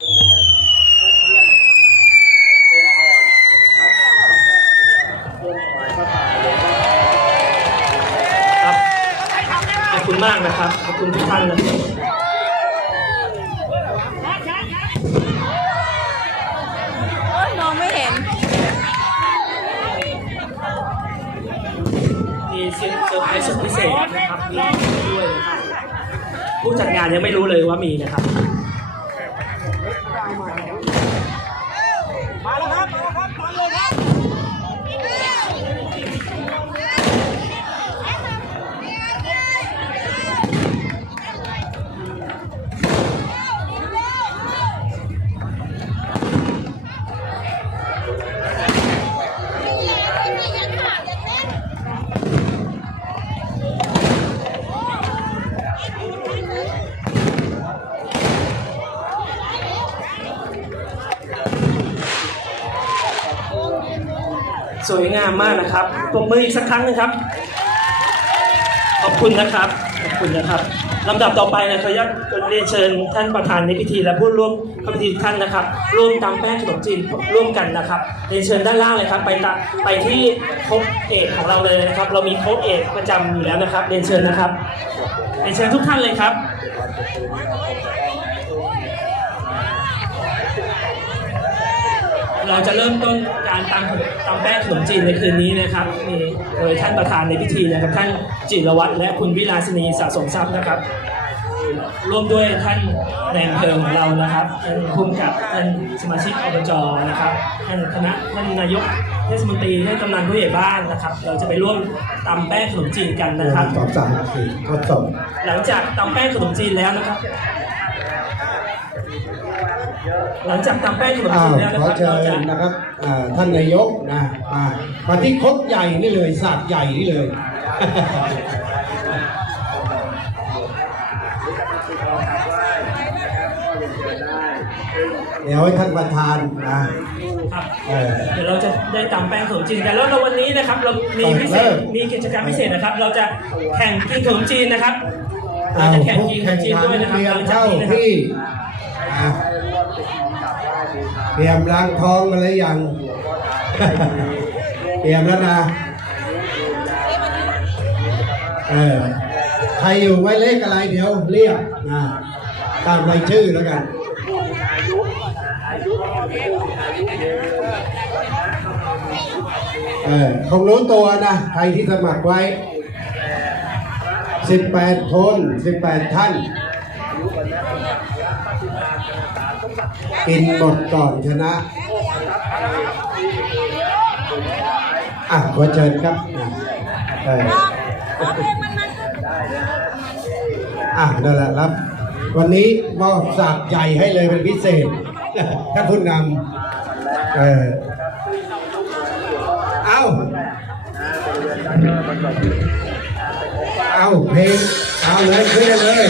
ครับขอบคุณมากนะครับ ขอบคุณทุกท่านนะครับโอ๊ยมองไม่เห็น มีเซอร์ไพรส์สุดพิเศษนะครับมีด้วยนะครับผู้จัดงานยังไม่รู้เลยว่ามีนะครับ สวยงามมากนะครับปรบมืออีกสักครั้งหนึงครับ ขอบคุณนะครับ ขอบคุณนะครับลำดับต่อไปนะขออนุญาตเรียนเชิญท่านประธานในพิธีและผู้ร่วมพิธีท่านนะครับ ร่วมตำแป้งขนมจีนร่วมกันนะครับเรียนเชิญด้านล่างเลยครับ ไปตะไปที่โค้กเอกของเราเลยนะครับ เรามีโค้กเอกประจำอยู่แล้วนะครับเรียนเชิญนะครับเรียนเชิญทุกท่านเลยครับ เราจะเริ่มต้นการตำตำแป้งขนมจีนในคืนนี้นะครับมีโดยท่านประธานในพิธีนะครับ ท่านจิรวัตรและคุณวิลาสินีสะสมทรัพย์นะครับ ร่วมด้วยท่านในอำเภอของเรานะครับท่านภูมิกับท่านสมาชิกอบจนะครับท่านคณะท่านนายกเทศมนตรีท่านกำนันผู้ใหญ่บ้านนะครับ เราจะไปร่วมตำแป้งขนมจีนกันนะครับ สอบสามสี่ทดสอบ หลังจากตำแป้งขนมจีนแล้วนะครับ หลังจากตำแป้งขนมอ้าจีวนแล้วนะขอครับเชิเราญจะนะครับอ่าท่านนายกนะมามาที่ครกใหญ่นี่เลยศาสตร์ใหญ่นี่เลย เดี๋ยวให้ท่านประธานนะครับเออ เดี๋ยวเราจะได้ตำแป้งขนมจีนกันแล้วในวันนี้นะครับเรามีพิเศษเริ่มมีกิจกรรมพิเศษนะครับ เราจะแข่งกินขนมจีนนะครับเราอ้าวจะแข่งผู้กินขนแข่มงจีนขันด้วยนะครับเตรียหมลังจากเข้านี้นะครับ ที่อะ เตรียมล้างท้องมาแล้วยัง เตรียมแล้วนะ เออ ใครอยู่ไว้เลขอะไรเดี๋ยวเรียกนะตามรายชื่อแล้วกันเออคงรู้ตัวนะ ใครที่สมัครไว้ 18 คน 18 ท่าน กินหมดก่อนชนะอะขอเชิญครับเอออะนั่นแหละครับ วันนี้มอบสากใหญ่ให้เลยเป็นพิเศษถ้าคุณนำเออเอาเอาเพลงเอาเลยขึ้นเลย